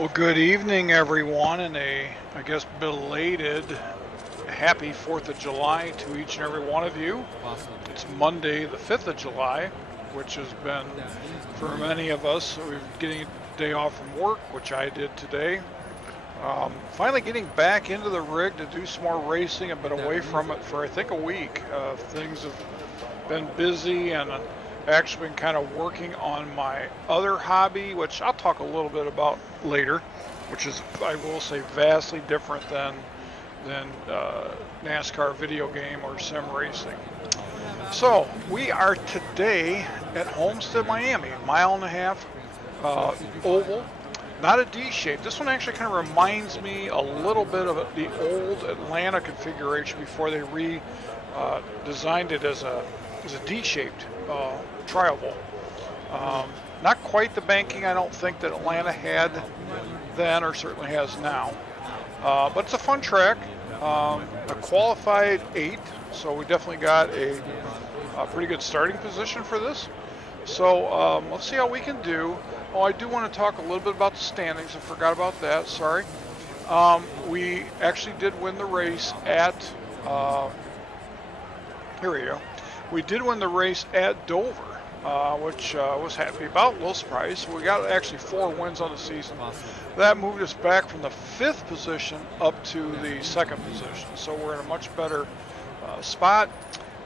Well, good evening, everyone, and I guess, belated happy 4th of July to each and every one of you. It's Monday, the 5th of July, which has been, for many of us, we're getting a day off from work, which I did today. Finally getting back into the rig to do some more racing. I've been away from it for, I think, a week. Things have been busy, and actually been kind of working on my other hobby, which I'll talk a little bit about later, which is, I will say, vastly different than NASCAR video game or sim racing. So we are today at Homestead-Miami, a mile and a half oval, not a D shape. This one actually kind of reminds me a little bit of the old Atlanta configuration before they designed it as a D-shaped trial bowl. Not quite the banking, I don't think, that Atlanta had then, or certainly has now. But it's a fun track. A qualified 8, so we definitely got a pretty good starting position for this. So let's see how we can do. Oh, I do want to talk a little bit about the standings. I forgot about that, sorry. We actually did win the race at, here we go. We did win the race at Dover, which I was happy about, a little surprised. So we got actually 4 wins on the season. That moved us back from the 5th position up to the 2nd position. So we're in a much better spot.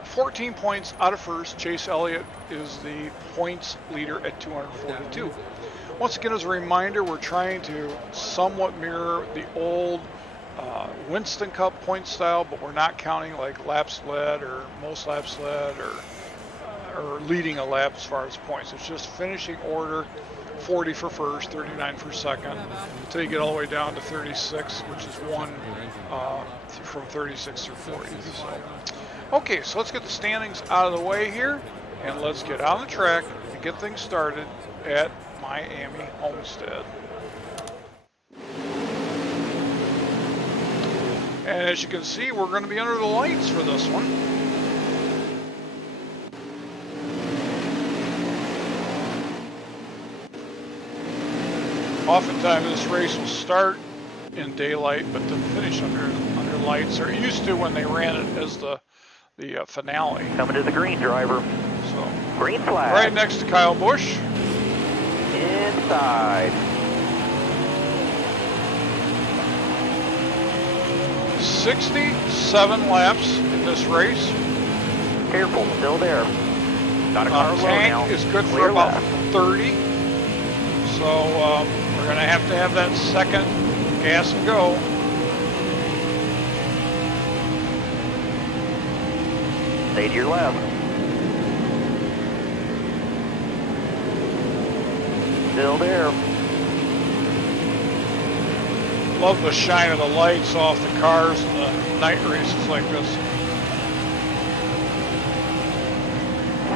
14 points out of first. Chase Elliott is the points leader at 242. Once again, as a reminder, we're trying to somewhat mirror the old Winston Cup point style, but we're not counting like laps led or most laps led or leading a lap as far as points. It's just finishing order, 40 for first, 39 for second, until you get all the way down to 36, which is one from 36 through 40. So, okay, so let's get the standings out of the way here, and let's get on the track and get things started at Miami Homestead. And as you can see, we're going to be under the lights for this one. Oftentimes this race will start in daylight, but then finish under lights. Or it used to when they ran it as the finale. Coming to the green, driver. So green flag. Right next to Kyle Busch. Inside. 67 laps in this race. Careful, still there. Got a car low now. Tank is good for Clear about left. 30. So we're going to have that second gas and go. Stay to your left. Still there. Love the shine of the lights off the cars in the night races like this.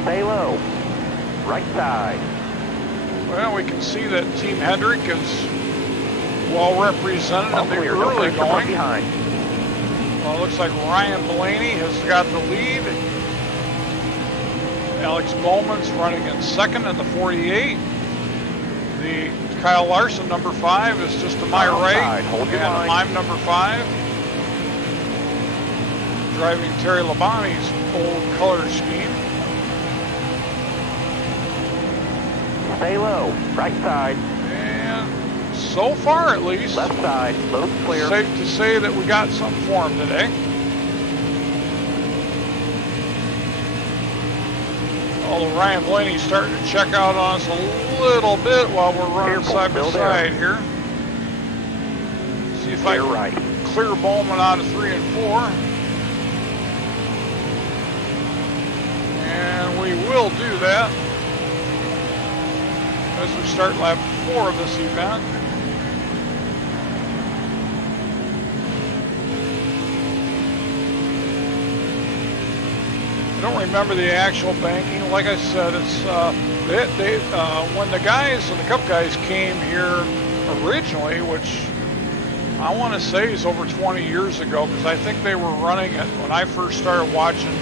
Stay low. Right side. Well, we can see that Team Hendrick is well represented in the Clear. early No going. behind. Well, it looks like Ryan Blaney has got the lead. Alex Bowman's running in second in the 48. The Kyle Larson, number 5, is just to my right, Hold your and line. I'm number 5. Driving Terry Labonte's old color scheme. Stay low. Right side. And so far, at least, Left side. Load clear. safe to say that we got something for him today. Although Ryan Blaney's starting to check out on us a little bit while we're running Careful, side by still side there. here. See if I Clear can right. clear Bowman out of 3 and 4. And we will do that as we start lap 4 of this event. I don't remember the actual banking. Like I said, it's when the guys and the Cup guys came here originally, which I want to say is over 20 years ago, because I think they were running it when I first started watching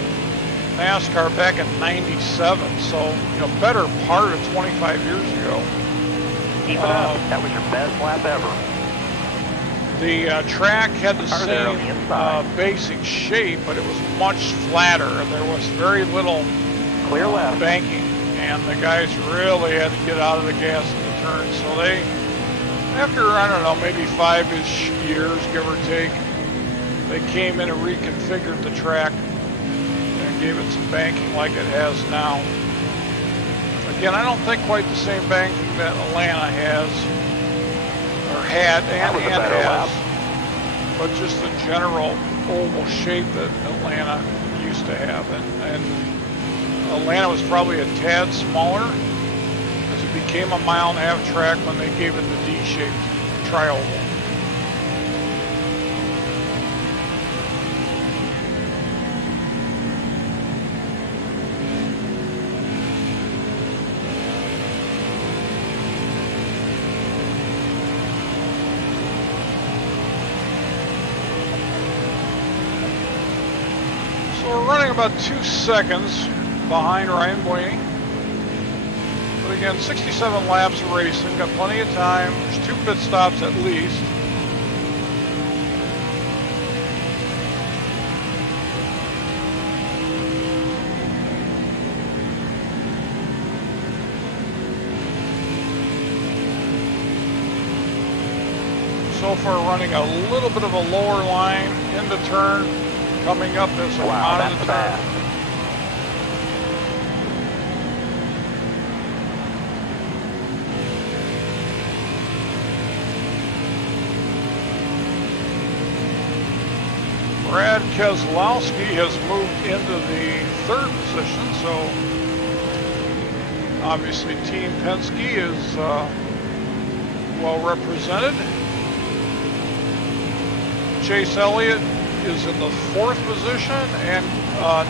NASCAR back in '97. So, better part of 25 years ago. Keep it up. That was your best lap ever. The track had the same basic shape, but it was much flatter. There was very little clear left banking, and the guys really had to get out of the gas in the turn. So they, after, I don't know, maybe 5-ish years, give or take, they came in and reconfigured the track and gave it some banking like it has now. Again, I don't think quite the same banking that Atlanta has, or had, and has, but just the general oval shape that Atlanta used to have. And Atlanta was probably a tad smaller as it became a 1.5 mile track when they gave it the D-shaped tri-oval. We're running about 2 seconds behind Ryan Blaney. But again, 67 laps of racing, got plenty of time. There's 2 pit stops at least. So far running a little bit of a lower line in the turn. Coming up as a out of the turn. Brad Keselowski has moved into the 3rd position, so obviously Team Penske is well represented. Chase Elliott is in the 4th position, and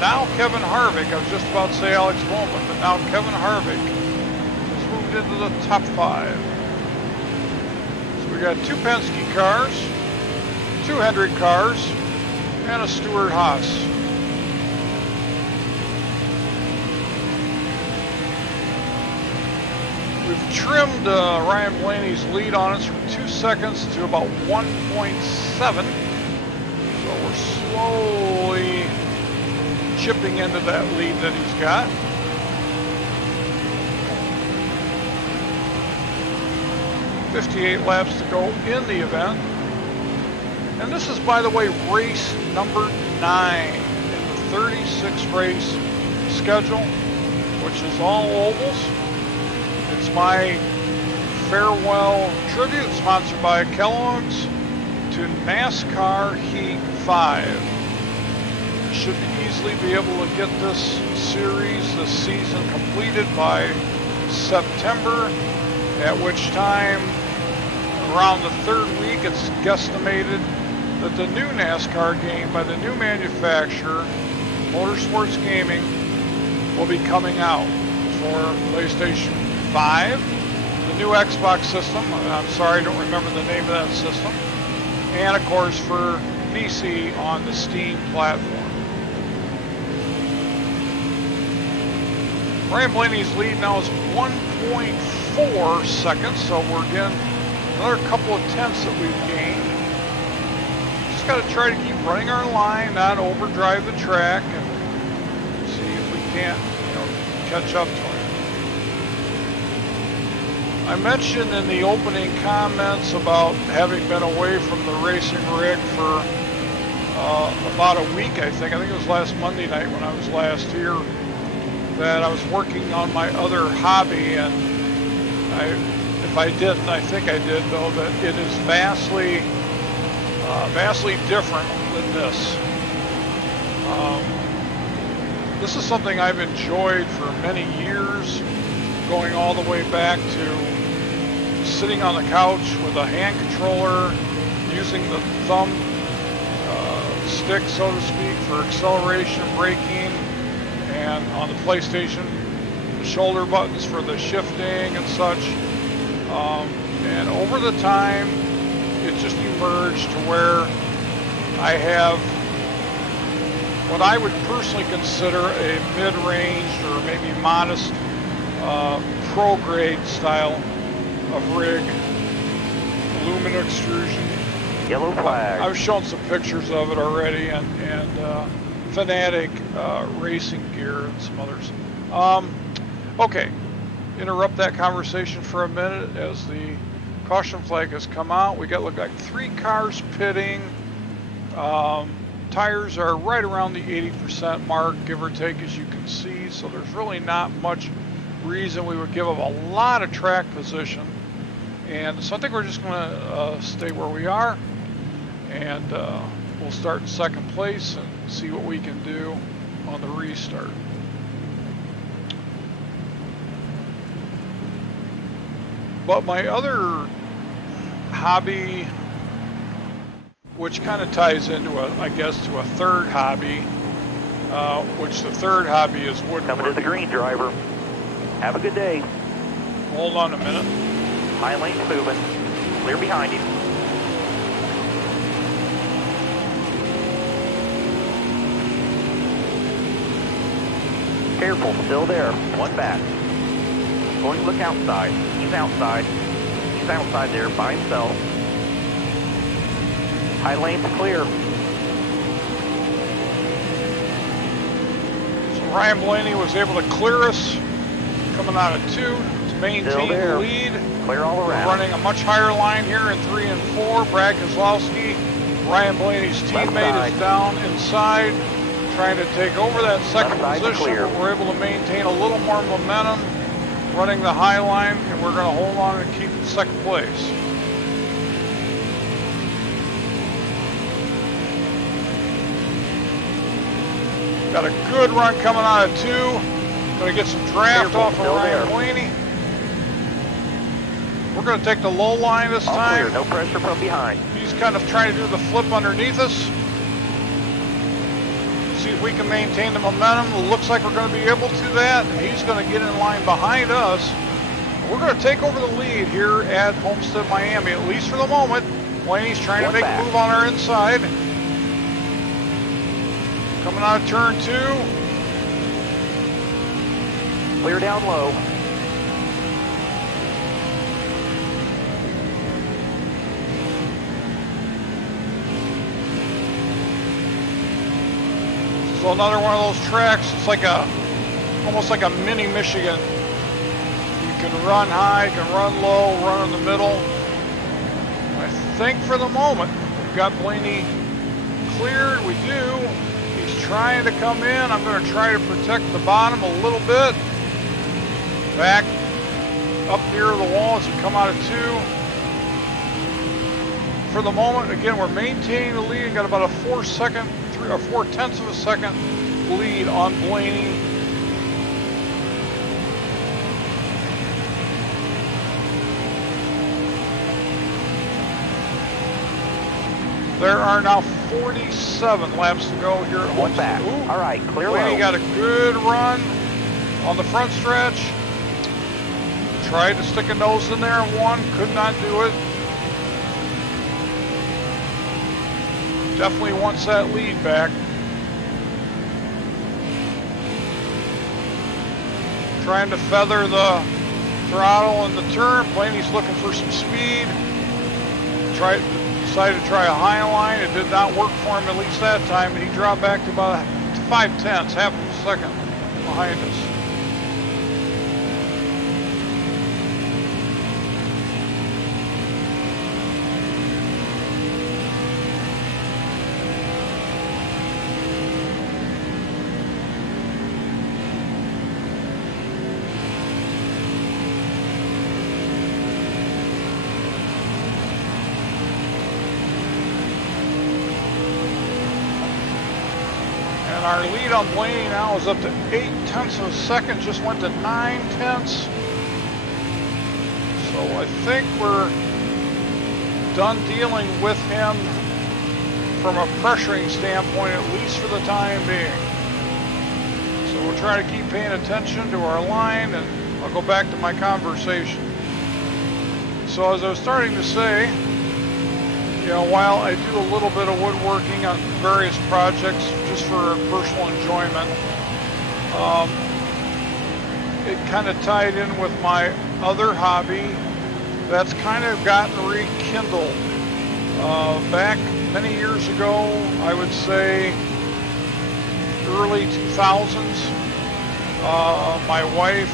now Kevin Harvick, I was just about to say Alex Bowman, but now Kevin Harvick has moved into the top 5. So we got 2 Penske cars, 2 Hendrick cars, and a Stewart Haas. We've trimmed Ryan Blaney's lead on us from 2 seconds to about 1.7. So we're slowly chipping into that lead that he's got. .58 laps to go in the event. And this is, by the way, race number 9 in the 36 race schedule, which is all ovals. It's my farewell tribute sponsored by Kellogg's to NASCAR Heat 5. Should easily be able to get this series, this season completed by September, at which time around the 3rd week it's guesstimated that the new NASCAR game by the new manufacturer, Motorsports Gaming, will be coming out for PlayStation 5, the new Xbox system, I'm sorry I don't remember the name of that system, and of course for PC on the Steam platform. Ryan Blaney's lead now is 1.4 seconds, so we're getting another couple of tenths that we've gained. Just got to try to keep running our line, not overdrive the track, and see if we can't, catch up to him. I mentioned in the opening comments about having been away from the racing rig for about a week, I think it was last Monday night when I was last here, that I was working on my other hobby, and if I didn't, I think I did, though, that it is vastly different than this. This is something I've enjoyed for many years, going all the way back to sitting on the couch with a hand controller, using the thumb stick, so to speak, for acceleration, braking, and on the PlayStation, the shoulder buttons for the shifting and such. And over the time, it just emerged to where I have what I would personally consider a mid-range or maybe modest pro-grade style of rig, aluminum extrusion. Yellow flag. I've shown some pictures of it already, and Fanatic racing gear and some others. Okay, interrupt that conversation for a minute as the caution flag has come out. We got look like 3 cars pitting. Tires are right around the 80% mark, give or take, as you can see. So there's really not much reason we would give up a lot of track position. And so I think we're just going to stay where we are. And we'll start in second place and see what we can do on the restart. But my other hobby, which kind of ties into I guess to a third hobby, which the third hobby is woodworking. Coming to the green, driver. Have a good day. Hold on a minute. High lane's moving. Clear behind you. Careful, still there. One back. Going to look outside. He's outside. He's outside there by himself. High lane's clear. So Ryan Blaney was able to clear us coming out of 2 to maintain the lead. Clear all around. We're running a much higher line here in 3 and 4. Brad Kozlowski, Ryan Blaney's teammate, is down inside, trying to take over that second position. But we're able to maintain a little more momentum, running the high line, and we're going to hold on and keep second place. Got a good run coming out of 2. Going to get some draft off of Ryan Blaney. We're going to take the low line this time. Clear. No pressure from behind. He's kind of trying to do the flip underneath us. See if we can maintain the momentum. It looks like we're going to be able to that. And he's going to get in line behind us. We're going to take over the lead here at Homestead-Miami, at least for the moment. Blaney's trying to make a move on our inside. Coming out of turn 2. Clear down low. So another one of those tracks. It's like almost like a mini Michigan. You can run high, you can run low, run in the middle. I think for the moment we've got Blaney cleared. We do. He's trying to come in. I'm going to try to protect the bottom a little bit. Back up near the wall as we come out of 2. For the moment, again, we're maintaining the lead. Got about a 4/10 of a second lead on Blaney. There are now 47 laps to go here at One back. All right, clear Blaney low. got a good run on the front stretch. Tried to stick a nose in there and won. Could not do it. Definitely wants that lead back. Trying to feather the throttle in the turn. Blaney's looking for some speed. Decided to try a high line. It did not work for him, at least that time, and he dropped back to about 5/10, half of a second behind us. And our lead on Blaney now is up to 0.8 of a second, just went to 0.9. So I think we're done dealing with him from a pressuring standpoint, at least for the time being. So we'll try to keep paying attention to our line, and I'll go back to my conversation. So as I was starting to say, you know, while I do a little bit of woodworking on various projects just for personal enjoyment, it kind of tied in with my other hobby, that's kind of gotten rekindled. Back many years ago, I would say early 2000s, my wife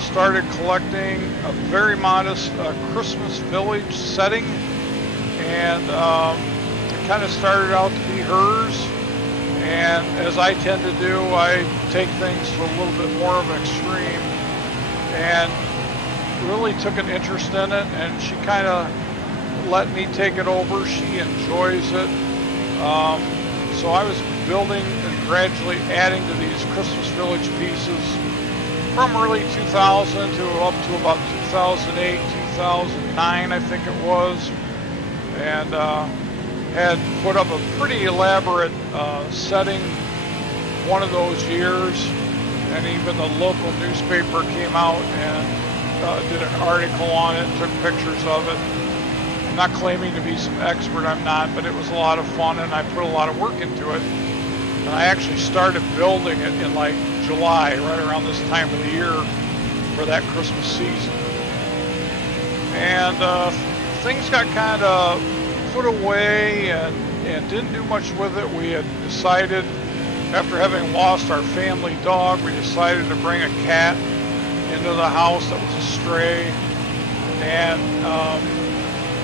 started collecting a very modest Christmas village setting, and it kind of started out to be hers. And as I tend to do, I take things to a little bit more of an extreme, and really took an interest in it, and she kind of let me take it over. She enjoys it. So I was building and gradually adding to these Christmas Village pieces from early 2000 to up to about 2008, 2009, I think it was, and had put up a pretty elaborate setting one of those years, and even the local newspaper came out and did an article on it, took pictures of it. I'm not claiming to be some expert, I'm not, but it was a lot of fun, and I put a lot of work into it. And I actually started building it in like July, right around this time of the year for that Christmas season. And things got kind of put away and didn't do much with it. We had decided, after having lost our family dog, we decided to bring a cat into the house that was a stray. And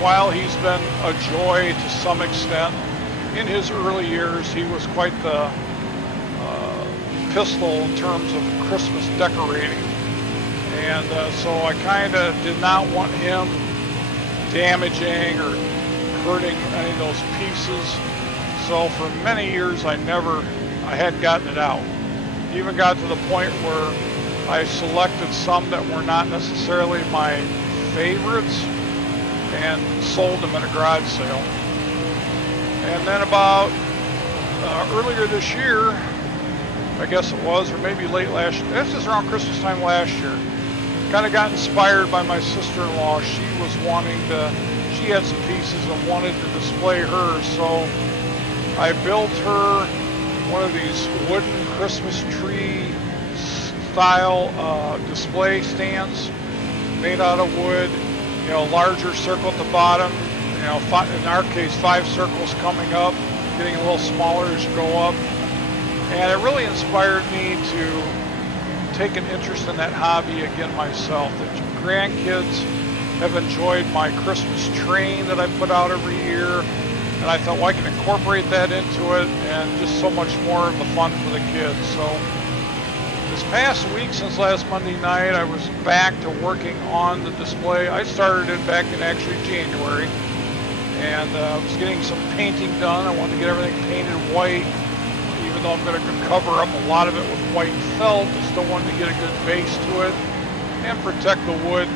while he's been a joy to some extent, in his early years he was quite the pistol in terms of Christmas decorating. And so I kind of did not want him damaging or hurting any of those pieces. So for many years I had gotten it out. Even got to the point where I selected some that were not necessarily my favorites and sold them at a garage sale. And then about earlier this year, I guess it was, or maybe late last year, this is around Christmas time last year, kind of got inspired by my sister-in-law. She had some pieces and wanted to display hers, so I built her one of these wooden Christmas tree style display stands made out of wood, larger circle at the bottom, in our case 5 circles coming up, getting a little smaller as you go up. And it really inspired me to take an interest in that hobby again myself. The grandkids have enjoyed my Christmas train that I put out every year, and I thought, well, I can incorporate that into it, and just so much more of the fun for the kids. So this past week, since last Monday night, I was back to working on the display. I started it back in actually January, and I was getting some painting done. I wanted to get everything painted white, even though I'm going to cover up a lot of it with white felt. I still wanted to get a good base to it and protect the wood.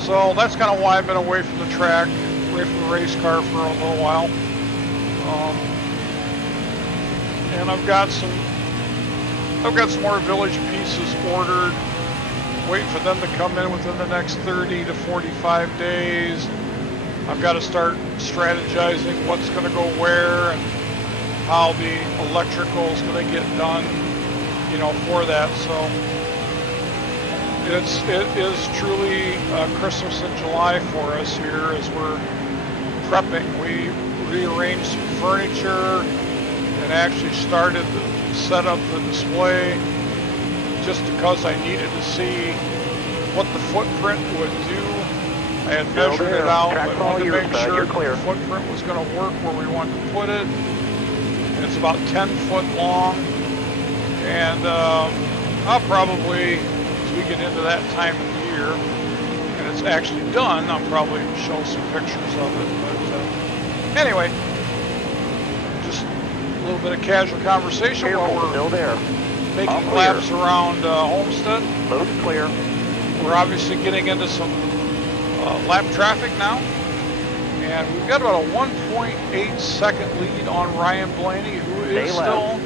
So that's kind of why I've been away from the track, away from the race car for a little while. And I've got some more village pieces ordered, waiting for them to come in within the next 30 to 45 days. I've got to start strategizing what's going to go where and how the electrical is going to get done, for that. So it is truly Christmas in July for us here as we're prepping. We rearranged some furniture and actually started to set up the display just because I needed to see what the footprint would do. I had measured it out, but I wanted to make sure the footprint was going to work where we wanted to put it. And it's about 10 foot long, and I'll probably, as we get into that time of the year, and it's actually done, I'll probably show some pictures of it. But anyway, just a little bit of casual conversation while we're still there. Making laps around Homestead. Load clear. We're obviously getting into some lap traffic now. And we've got about a 1.8 second lead on Ryan Blaney, who is still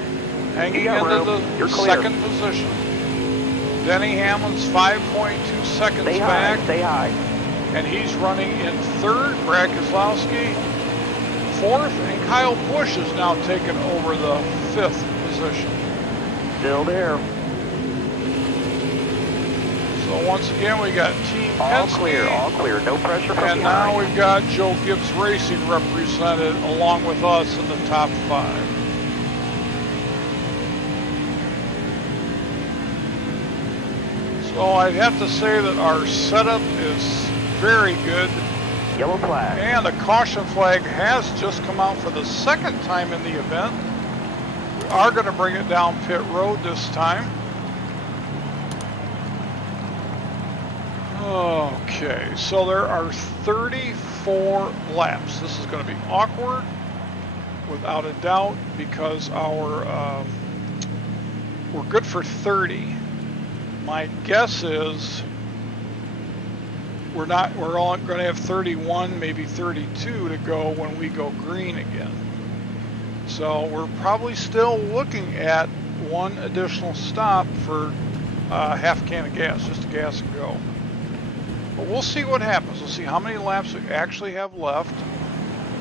hanging into the second position. Denny Hamlin's 5.2 seconds back. Stay high. And he's running in third. Brad Keselowski fourth. And Kyle Busch has now taken over the 5th position. Still there. So once again, we got Team All Penske. clear, all clear. No pressure from And behind. now we've got Joe Gibbs Racing represented along with us in the top 5. So I'd have to say that our setup is very good. Yellow flag. And a caution flag has just come out for the second time in the event. We are going to bring it down pit road this time. Okay, so there are 34 laps. This is going to be awkward, without a doubt, because our we're good for 30. My guess is we're only going to have 31, maybe 32 to go when we go green again. So we're probably still looking at one additional stop for half a can of gas, just to gas and go. But we'll see what happens. We'll see how many laps we actually have left.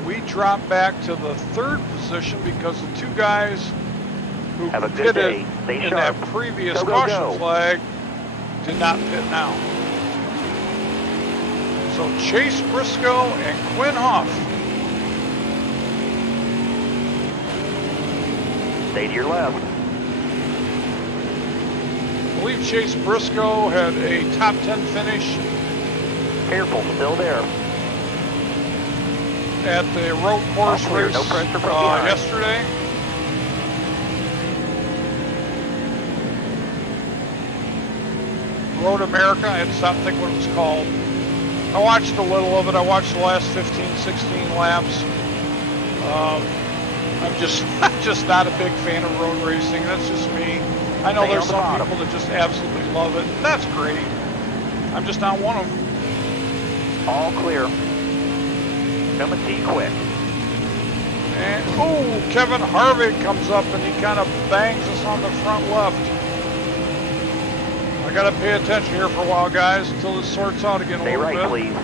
We drop back to the 3rd position because the 2 guys who pitted in that previous caution flag did not pit now. So Chase Briscoe and Quinn Hoff. Stay to your left. I believe Chase Briscoe had a top 10 finish. Careful, still there. At the road course race no pressure from behind. yesterday. Road America, I had to stop thinking what it was called. I watched a little of it. I watched the last 15, 16 laps. I'm just not a big fan of road racing. That's just me. I know there's some people that just absolutely love it. That's great. I'm just not one of them. All clear. Coming to you quick. And, oh, Kevin Harvick comes up and he kind of bangs us on the front left. I got to pay attention here for a while, guys, until this sorts out again a little bit. Stay right, please.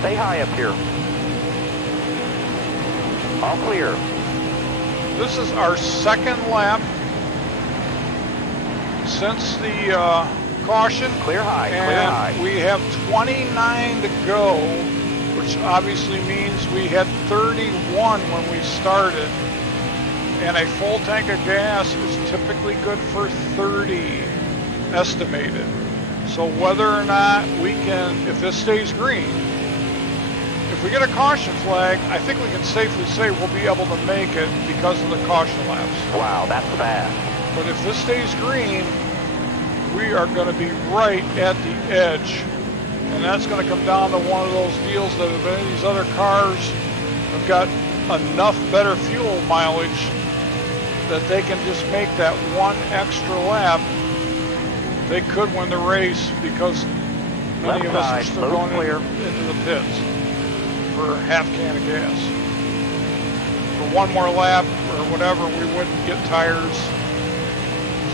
Stay high up here. All clear. This is our 2nd lap since the caution. Clear high, and clear high. We have 29 to go, which obviously means we had 31 when we started. And a full tank of gas is typically good for 30 estimated. So whether or not we can, if this stays green, if we get a caution flag, I think we can safely say we'll be able to make it because of the caution laps. Wow, that's fast. But if this stays green, we are going to be right at the edge. And that's going to come down to one of those deals that if these other cars have got enough better fuel mileage that they can just make that one extra lap, they could win the race because many of us are still going into the pits for half can of gas. For one more lap or whatever, we wouldn't get tires.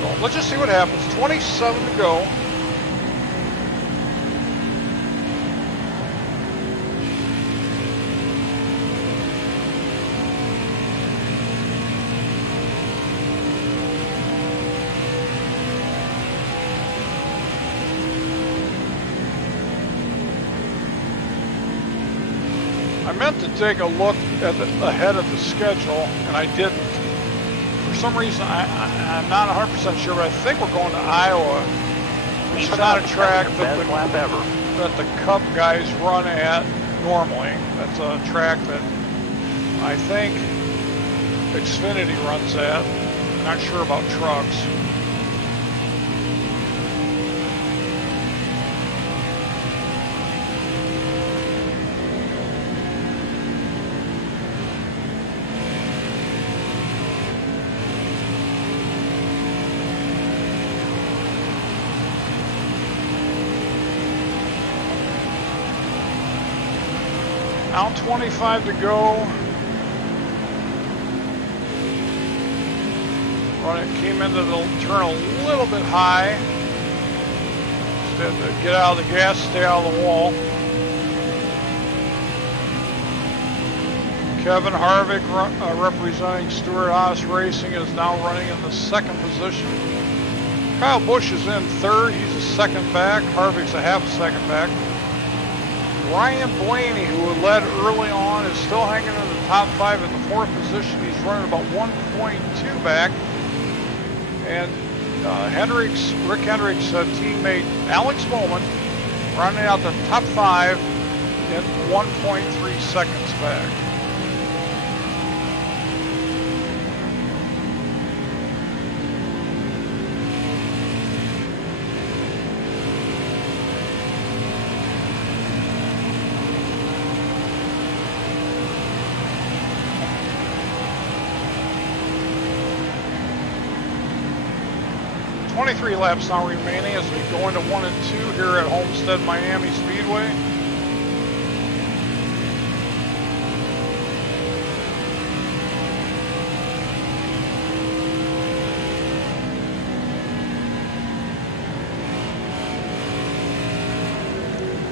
So let's just see what happens. 27 to go. I meant to take a look at ahead of the schedule, and I didn't. For some reason, I'm not 100% sure, but I think we're going to Iowa. It's not a track that the Cup guys run at normally. That's a track that I think Xfinity runs at. I'm not sure about trucks. Now 25 to go. Well, it came into the turn a little bit high. Instead to get out of the gas, stay out of the wall. Kevin Harvick representing Stewart Haas Racing is now running in the second position. Kyle Busch is in third. He's a second back. Harvick's a half a second back. Ryan Blaney, who led early on, is still hanging in the top five in the fourth position. He's running about 1.2 back. And Rick Hendrick's teammate Alex Bowman running out the top five in 1.3 seconds back. Three laps now remaining as we go into 1 and 2 here at Homestead-Miami Speedway.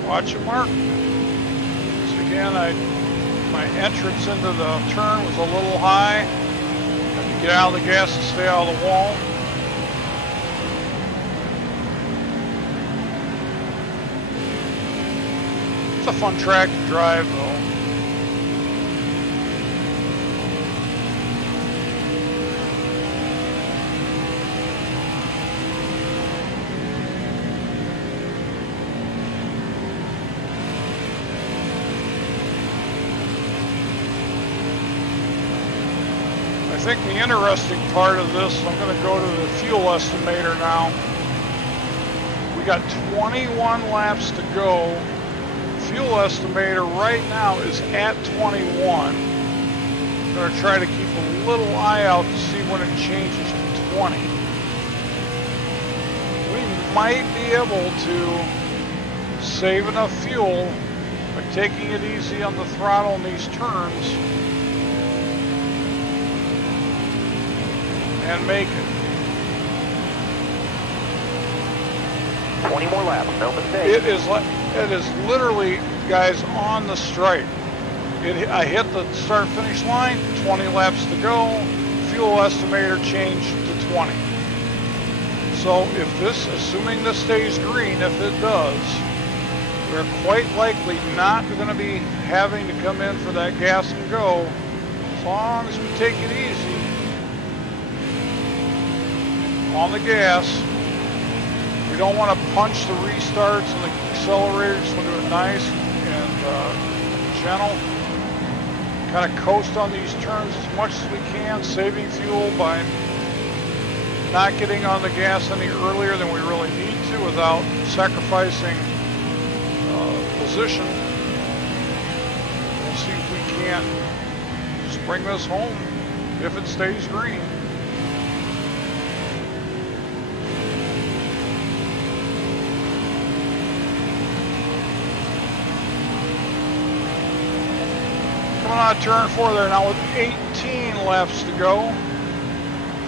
Watch it, Mark. So again, my entrance into the turn was a little high. Had to get out of the gas and stay out of the wall. It's a fun track to drive, though. I think the interesting part of this, I'm going to go to the fuel estimator now. We got 21 laps to go. Fuel estimator right now is at 21. I'm going to try to keep a little eye out to see when it changes to 20. We might be able to save enough fuel by taking it easy on the throttle in these turns and make it. 20 more laps, no mistake. It is literally, guys, on the stripe. I hit the start-finish line, 20 laps to go, fuel estimator changed to 20. So if this, assuming this stays green, if it does, we're quite likely not going to be having to come in for that gas and go, as long as we take it easy on the gas. We don't want to punch the restarts and the accelerators. We'll do it nice and gentle. Kind of coast on these turns as much as we can, saving fuel by not getting on the gas any earlier than we really need to without sacrificing position. We'll see if we can't just bring this home if it stays green. Coming on turn 4 there now with 18 laps to go.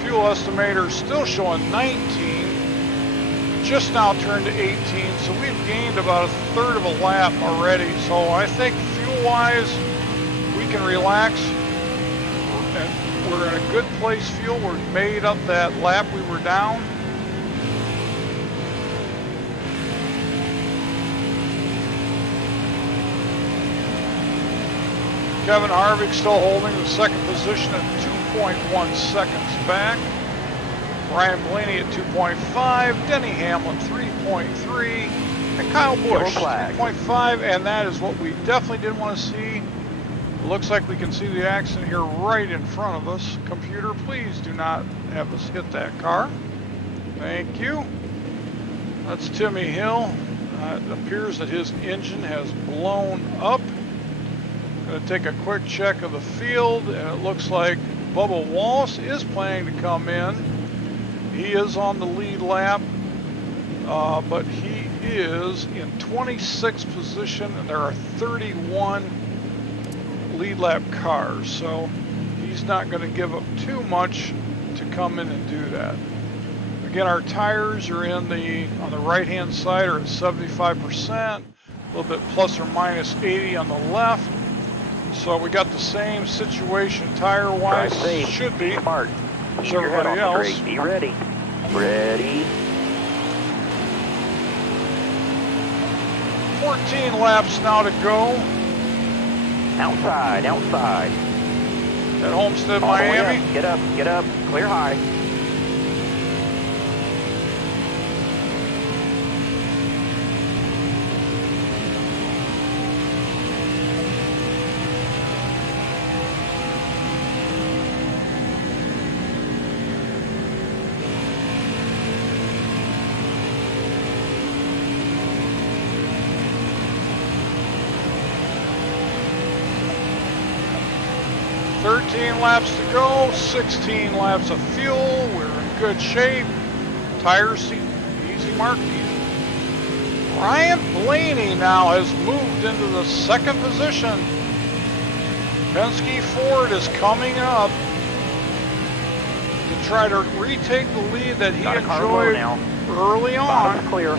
Fuel estimator still showing 19. Just now turned to 18, so we've gained about a third of a lap already. So I think fuel-wise, we can relax. And we're in a good place fuel. We're made up that lap we were down. Kevin Harvick still holding the second position at 2.1 seconds back. Ryan Blaney at 2.5, Denny Hamlin 3.3, and Kyle Busch 3.5, and that is what we definitely didn't want to see. It looks like we can see the accident here right in front of us. Computer, please do not have us hit that car. Thank you. That's Timmy Hill. It appears that his engine has blown up. Going to take a quick check of the field, and it looks like Bubba Wallace is planning to come in. He is on the lead lap, but he is in 26th position, and there are 31 lead lap cars, so he's not going to give up too much to come in and do that. Again, our tires are on the right-hand side are at 75%, a little bit plus or minus 80 on the left. So we got the same situation tire-wise, should be, smart. as everybody else. Be ready. Ready. 14 laps now to go Outside, outside. at Homestead, All the way Miami. up. Get up, clear high. Laps to go, 16 laps of fuel. We're in good shape. Tires, easy mark. Ryan Blaney now has moved into the second position. Penske Ford is coming up to try to retake the lead that he enjoyed early on. Bottom's clear.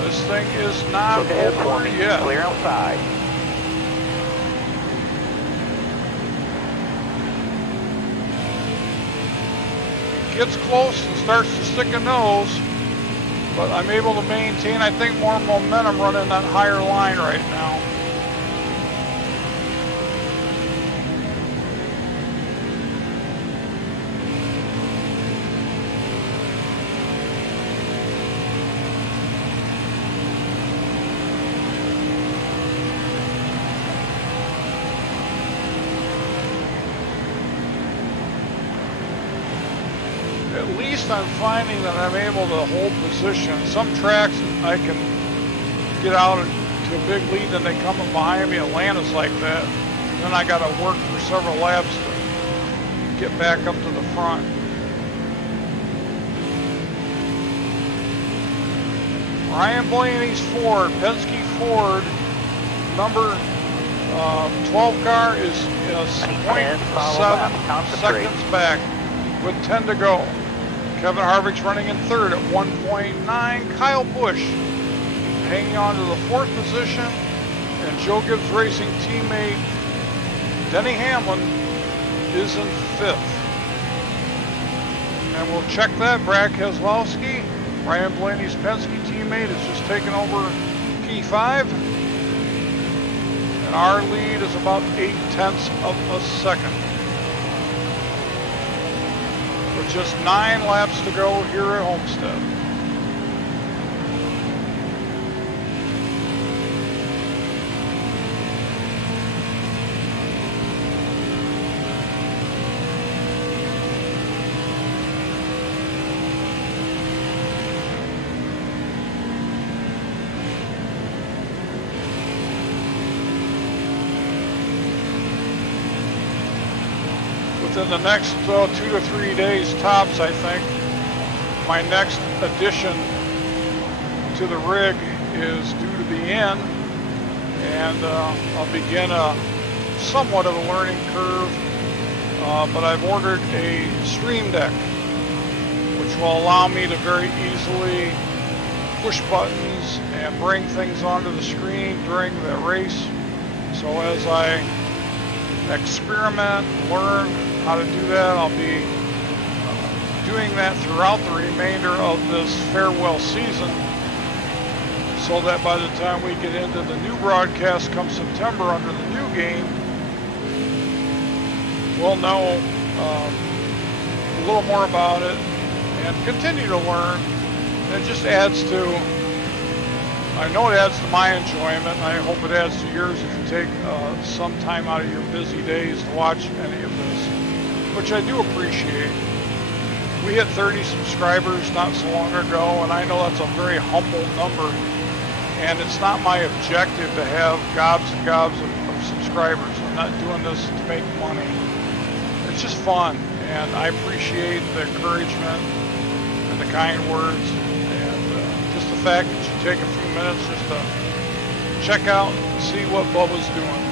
This thing is not over yet. Clear outside. Gets close and starts to stick a nose, but I'm able to maintain, I think, more momentum running that higher line right now. At least I'm finding that I'm able to hold position. Some tracks I can get out to a big lead and they come up behind me. Atlanta's like that. Then I got to work for several laps to get back up to the front. Ryan Blaney's Ford, Penske Ford, number 12 car is 0.7 seconds back with 10 to go. Kevin Harvick's running in third at 1.9. Kyle Busch hanging on to the fourth position. And Joe Gibbs Racing teammate Denny Hamlin is in fifth. And we'll check that. Brad Keselowski, Ryan Blaney's Penske teammate, is just taking over P5. And our lead is about 0.8 of a second. With just 9 laps to go here at Homestead. Within the next 2 to 3 days tops, I think, my next addition to the rig is due to be in, and I'll begin a somewhat of a learning curve, but I've ordered a stream deck, which will allow me to very easily push buttons and bring things onto the screen during the race. So as I experiment, learn how to do that, I'll be doing that throughout the remainder of this farewell season, so that by the time we get into the new broadcast come September under the new game, we'll know a little more about it and continue to learn. And it just adds to, I know it adds to my enjoyment, and I hope it adds to yours if you take some time out of your busy days to watch any of this, which I do appreciate. We hit 30 subscribers not so long ago, and I know that's a very humble number, and it's not my objective to have gobs and gobs of subscribers. I'm not doing this to make money. It's just fun, and I appreciate the encouragement and the kind words, and just the fact that you take a few minutes just to check out and see what Bubba's doing.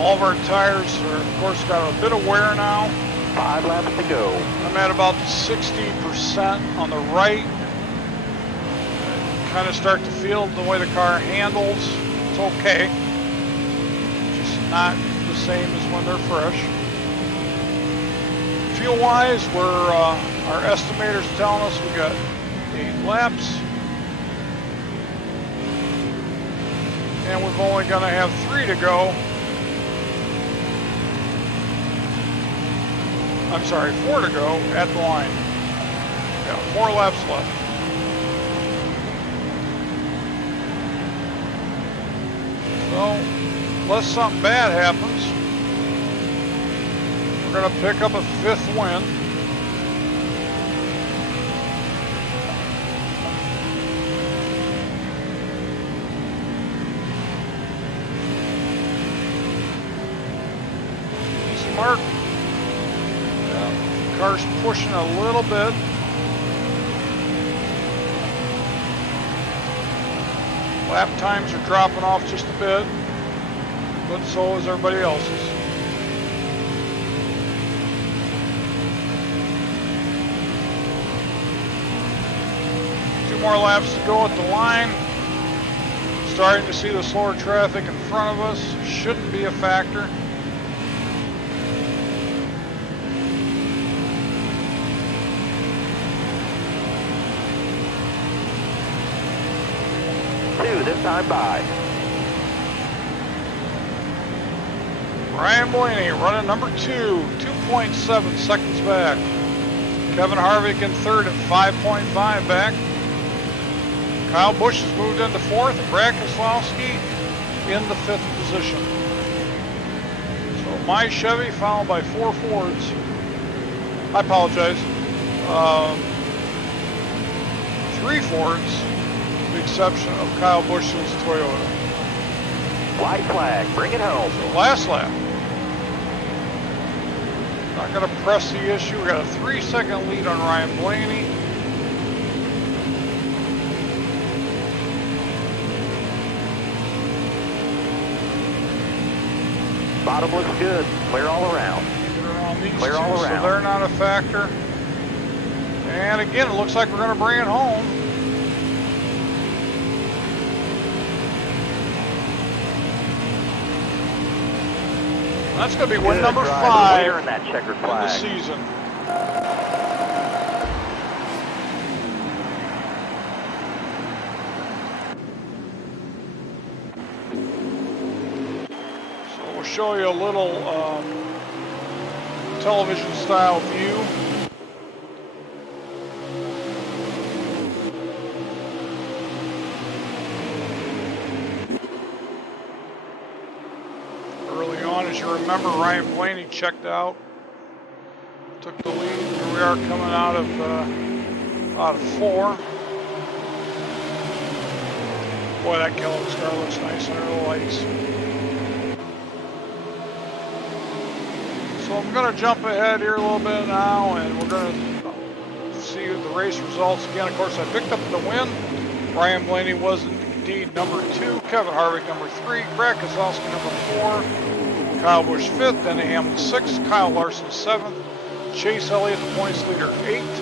All of our tires are, of course, got a bit of wear now. 5 laps to go. I'm at about 60% on the right. Kind of start to feel the way the car handles. It's okay. Just not the same as when they're fresh. Fuel-wise, our estimator's telling us we got 8 laps. And we're only going to have 3 to go. I'm sorry, 4 to go at the line. Yeah, 4 laps left. So, unless something bad happens, we're going to pick up a 5th win. Easy mark. Car's pushing a little bit. Lap times are dropping off just a bit, but so is everybody else's. Two more laps to go at the line. Starting to see the slower traffic in front of us. Shouldn't be a factor. This time by. Ryan Blaney running number 2, 2.7 seconds back. Kevin Harvick in 3rd at 5.5 back. Kyle Busch has moved into 4th, and Brad Keselowski in the 5th position. So my Chevy followed by 4 Fords. I apologize. 3 Fords. The exception of Kyle Busch's Toyota. White flag, bring it home. So last lap. Not going to press the issue. We got a 3-second lead on Ryan Blaney. Bottom looks good. Clear all around. Clear all around. So they're not a factor. And again, it looks like we're going to bring it home. That's going to be win number 5 in that checkered in flag. the season. So we'll show you a little television style view. As you remember, Ryan Blaney checked out, took the lead. Here we are coming out of 4. Boy, that Kellogg's car looks nice under the lights. So I'm going to jump ahead here a little bit now, and we're going to see the race results again. Of course, I picked up the win. Ryan Blaney was indeed number 2, Kevin Harvick number 3, Brad Keselowski number 4. Kyle Busch 5th, Denny Hamlin 6th, Kyle Larson 7th, Chase Elliott, the points leader 8th,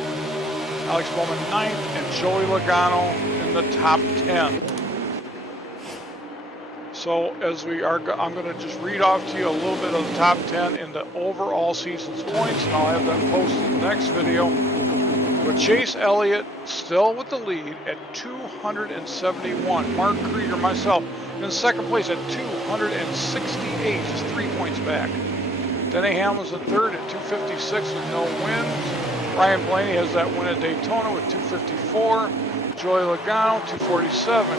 Alex Bowman 9th, and Joey Logano in the top 10. So as I'm going to just read off to you a little bit of the top 10 in the overall season's points, and I'll have that posted in the next video. But Chase Elliott still with the lead at 271. Mark Krieger, myself, in second place at 268, just 3 points back. Denny Hamlin's in 3rd at 256 with no wins. Ryan Blaney has that win at Daytona with 254. Joey Logano, 247.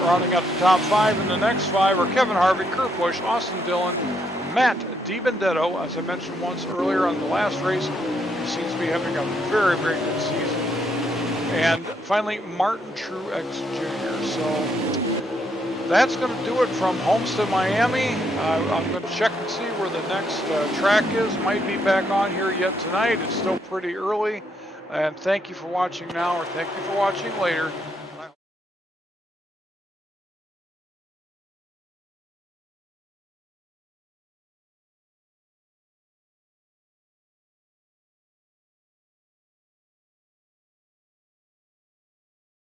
Rounding out the top 5 in the next 5 are Kevin Harvick, Kurt Busch, Austin Dillon, Matt DiBenedetto, as I mentioned once earlier on the last race. He seems to be having a very, very good season. And finally, Martin Truex Jr. So that's going to do it from Homestead-Miami. I'm going to check and see where the next track is. Might be back on here yet tonight. It's still pretty early. And thank you for watching now, or thank you for watching later.